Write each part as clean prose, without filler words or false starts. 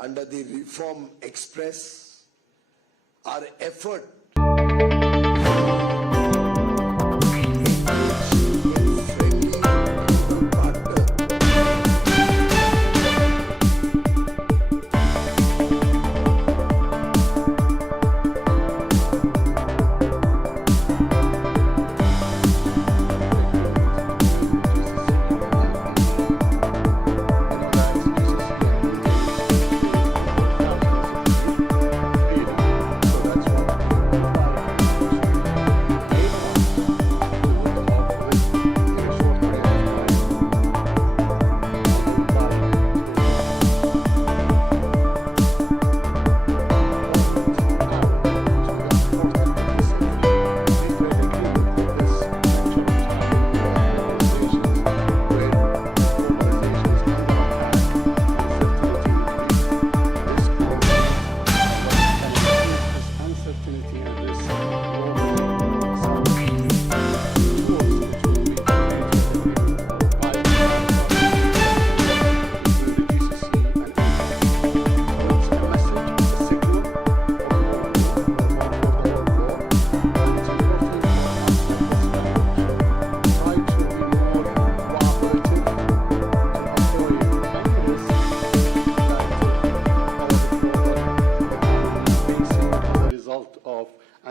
under the Reform Express. Our effort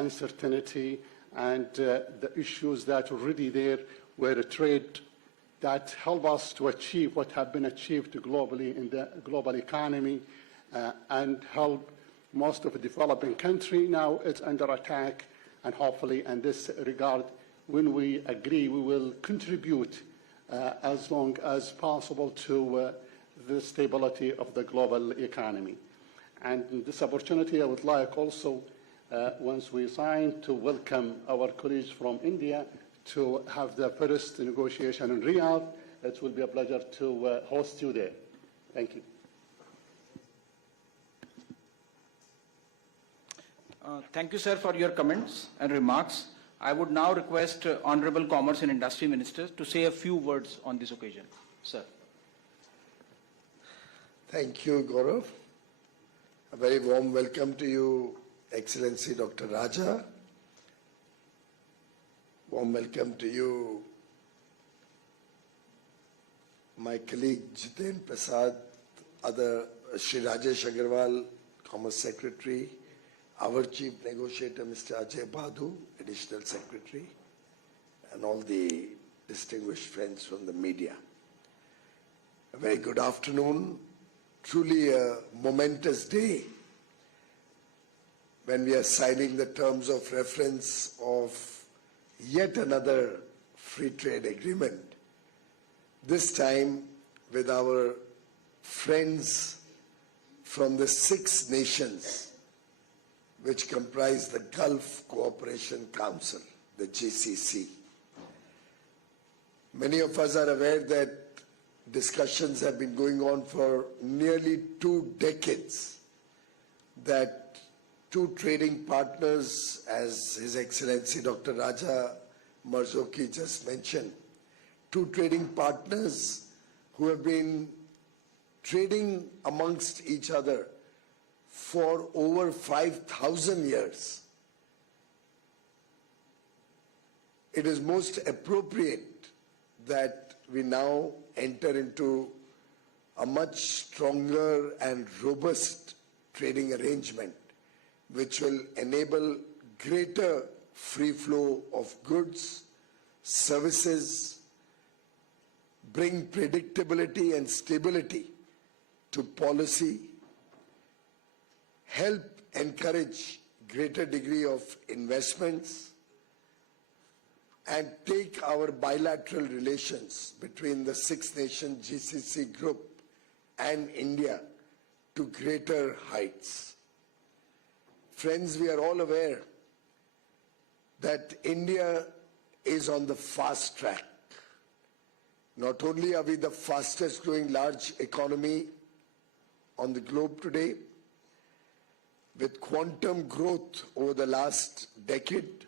uncertainty and the issues that are already there were a trade that help us to achieve what have been achieved globally in the global economy and help most of the developing country. Now it's under attack, and hopefully in this regard, when we agree, we will contribute as long as possible to the stability of the global economy. And in this opportunity, I would like also once we sign, to welcome our colleagues from India to have the first negotiation in Riyadh. It will be a pleasure to host you there. Thank you. Thank you, sir, for your comments and remarks. I would now request Honorable Commerce and Industry Minister to say a few words on this occasion. Sir. Thank you, Gaurav. A very warm welcome to you, Excellency Dr. Raja. Warm welcome to you, my colleague Jiten Prasad, other Shri Rajesh Agarwal, Commerce Secretary, our Chief Negotiator, Mr. Ajay Badhu, Additional Secretary, and all the distinguished friends from the media. A very good afternoon. Truly a momentous day when we are signing the terms of reference of yet another free trade agreement, this time with our friends from the 6 nations which comprise the Gulf Cooperation Council, the GCC. Many of us are aware that discussions have been going on for nearly 2 decades, that 2 trading partners, as His Excellency Dr. Raja Marzoki just mentioned, 2 trading partners who have been trading amongst each other for over 5,000 years. It is most appropriate that we now enter into a much stronger and robust trading arrangement which will enable greater free flow of goods, services, bring predictability and stability to policy, help encourage greater degree of investments, and take our bilateral relations between the 6-nation GCC group and India to greater heights. Friends, we are all aware that India is on the fast track. Not only are we the fastest growing large economy on the globe today, with quantum growth over the last decade,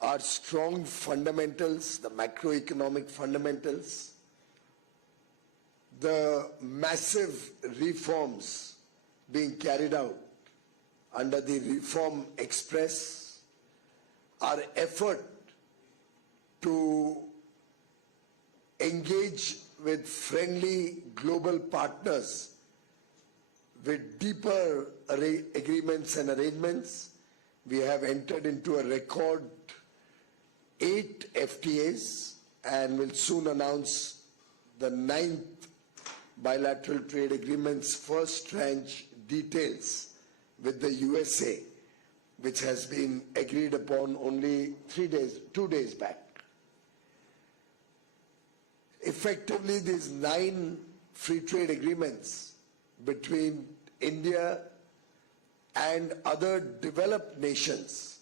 our strong fundamentals, the macroeconomic fundamentals, the massive reforms being carried out under the Reform Express, our effort to engage with friendly global partners with deeper agreements and arrangements. We have entered into a record 8 FTAs and will soon announce the 9th bilateral trade agreement's first tranche details with the USA, which has been agreed upon only 2 days back. Effectively, these 9 free trade agreements between India and other developed nations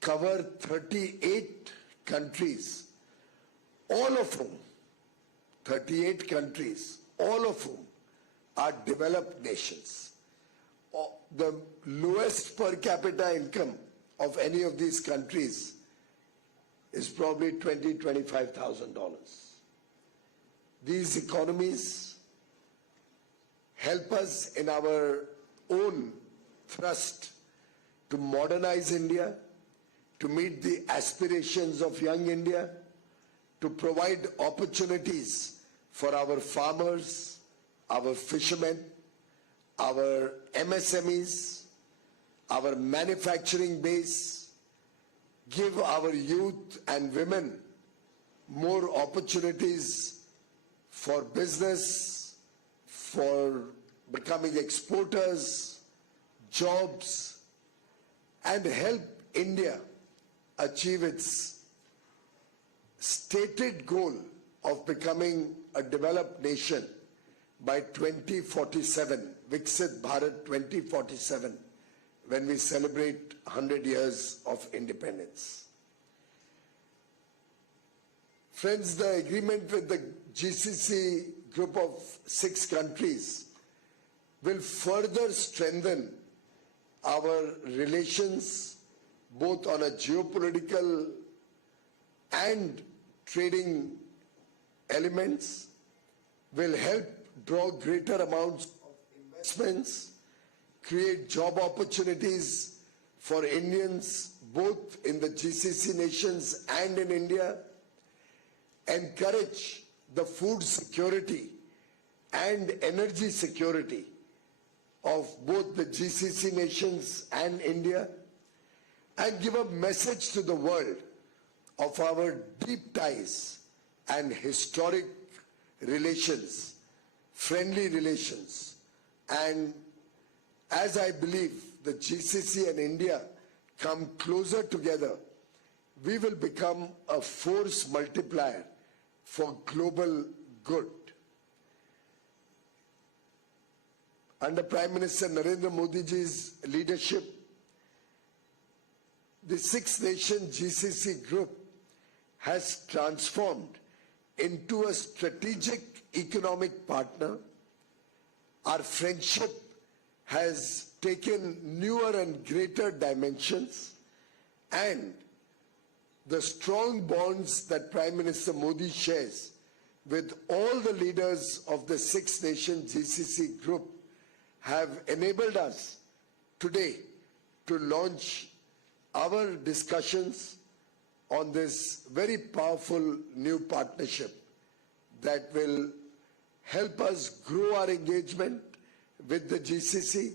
cover 38 countries, all of whom, 38 countries, all of whom are developed nations. The lowest per capita income of any of these countries is probably $20,000–25,000. These economies help us in our own thrust to modernize India, to meet the aspirations of young India, to provide opportunities for our farmers, our fishermen, our MSMEs, our manufacturing base, give our youth and women more opportunities for business, for becoming exporters, jobs, and help India achieve its stated goal of becoming a developed nation by 2047, Viksit Bharat 2047, when we celebrate 100 years of independence. Friends, the agreement with the GCC group of 6 countries will further strengthen our relations both on a geopolitical and trading elements, will help draw greater amounts of investments, create job opportunities for Indians both in the GCC nations and in India, encourage the food security and energy security of both the GCC nations and India, and give a message to the world of our deep ties and historic relations, friendly relations. And as I believe the GCC and India come closer together, we will become a force multiplier for global good. Under Prime Minister Narendra Modi ji's leadership, the 6-nation GCC group has transformed into a strategic economic partner. Our friendship has taken newer and greater dimensions, and the strong bonds that Prime Minister Modi shares with all the leaders of the 6-nation GCC group have enabled us today to launch our discussions on this very powerful new partnership that will help us grow our engagement with the GCC.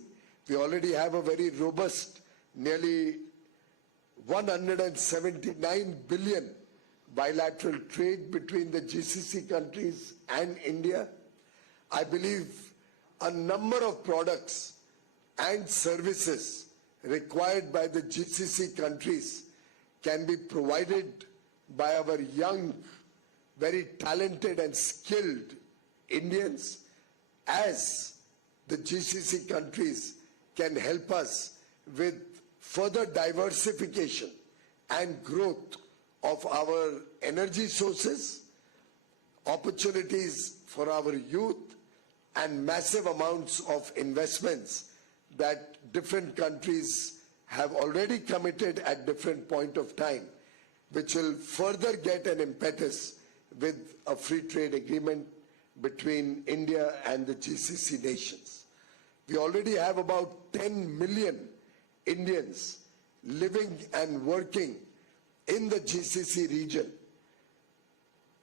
We already have a very robust, nearly 179 billion bilateral trade between the GCC countries and India. I believe a number of products and services required by the GCC countries can be provided by our young, very talented and skilled Indians, as the GCC countries can help us with further diversification and growth of our energy sources, opportunities for our youth, and massive amounts of investments that different countries have already committed at different point of time, which will further get an impetus with a free trade agreement between India and the GCC nations. We already have about 10 million Indians living and working in the GCC region,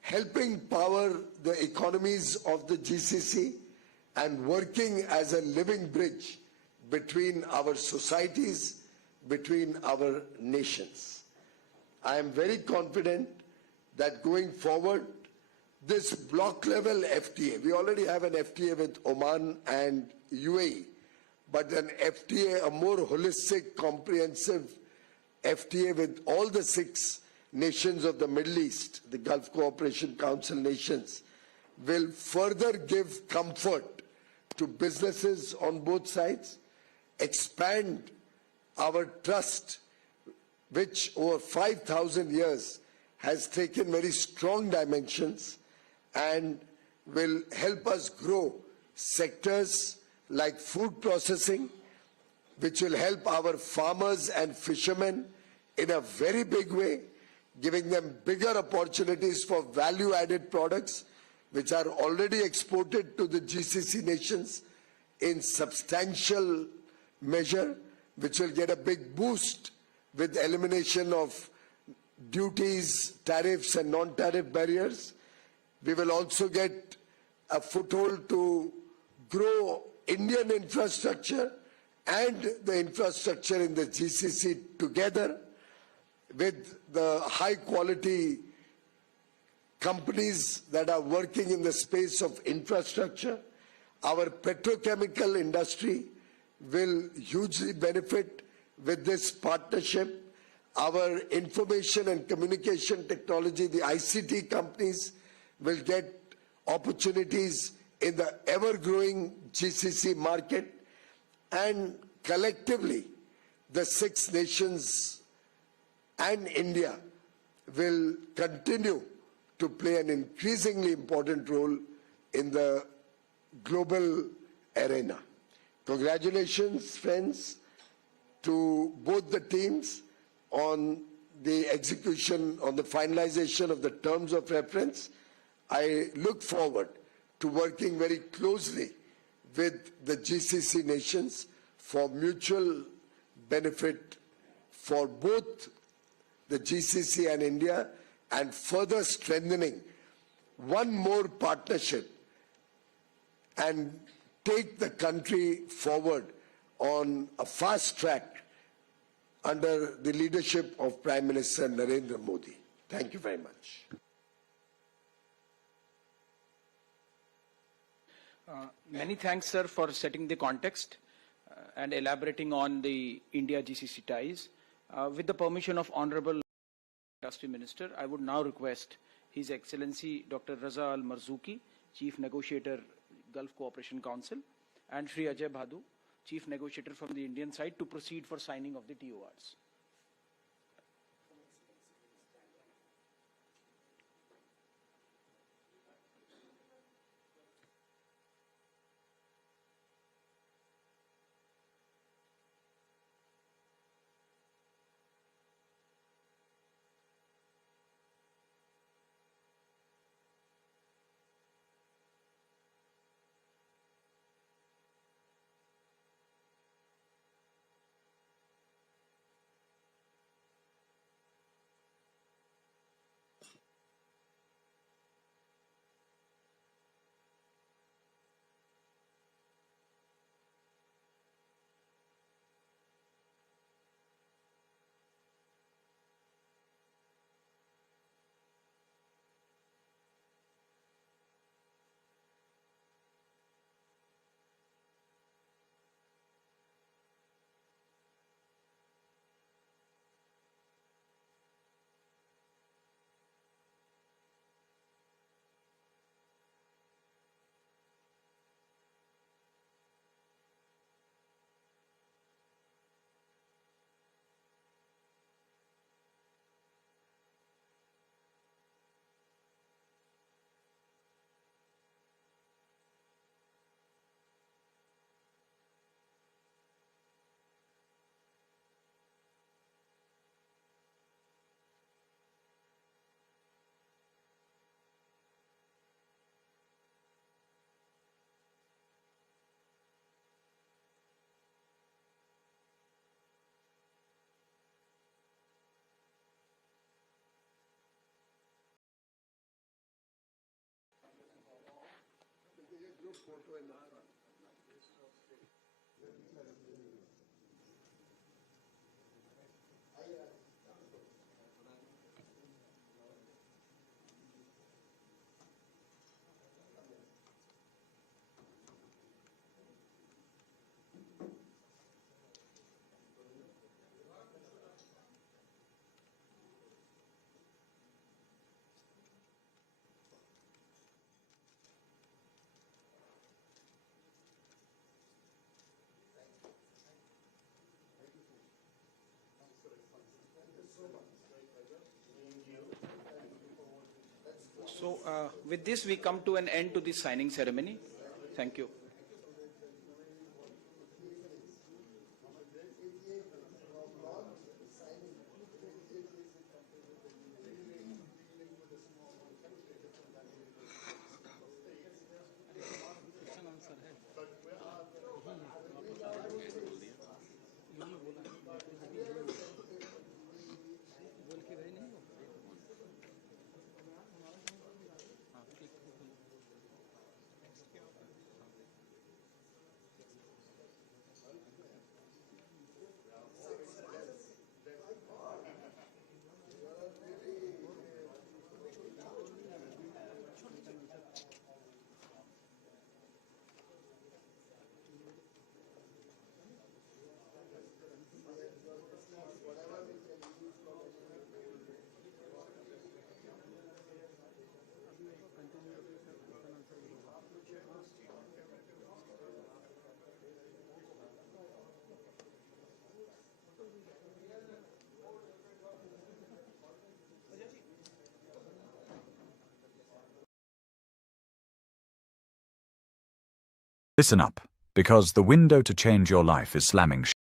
helping power the economies of the GCC and working as a living bridge between our societies, between our nations. I am very confident that going forward, this block level FTA, we already have an FTA with Oman and UAE, but an FTA, a more holistic, comprehensive FTA with all the 6 nations of the Middle East, the Gulf Cooperation Council nations, will further give comfort to businesses on both sides, expand our trust, which over 5,000 years has taken very strong dimensions, and will help us grow sectors like food processing, which will help our farmers and fishermen in a very big way, giving them bigger opportunities for value-added products, which are already exported to the GCC nations in substantial measure, which will get a big boost with elimination of duties, tariffs, and non-tariff barriers. We will also get a foothold to grow Indian infrastructure and the infrastructure in the GCC together with the high-quality companies that are working in the space of infrastructure. Our petrochemical industry will hugely benefit with this partnership. Our information and communication technology, the ICT companies, will get opportunities in the ever-growing GCC market, and collectively, the 6 nations and India will continue to play an increasingly important role in the global arena. Congratulations, friends, to both the teams on the execution, on the finalization of the terms of reference. I look forward to working very closely with the GCC nations for mutual benefit for both the GCC and India, and further strengthening one more partnership and take the country forward on a fast track under the leadership of Prime Minister Narendra Modi. Thank you very much. Many thanks, sir, for setting the context and elaborating on the India-GCC ties. With the permission of Honorable Industry Minister, I would now request His Excellency Dr. Raza Al Marzouki, Chief Negotiator, Gulf Cooperation Council, and Shri Ajay Bhadu, Chief Negotiator from the Indian side, to proceed for signing of the ToRs. So with this, we come to an end to this signing ceremony. Thank you. Listen up, because the window to change your life is slamming shut.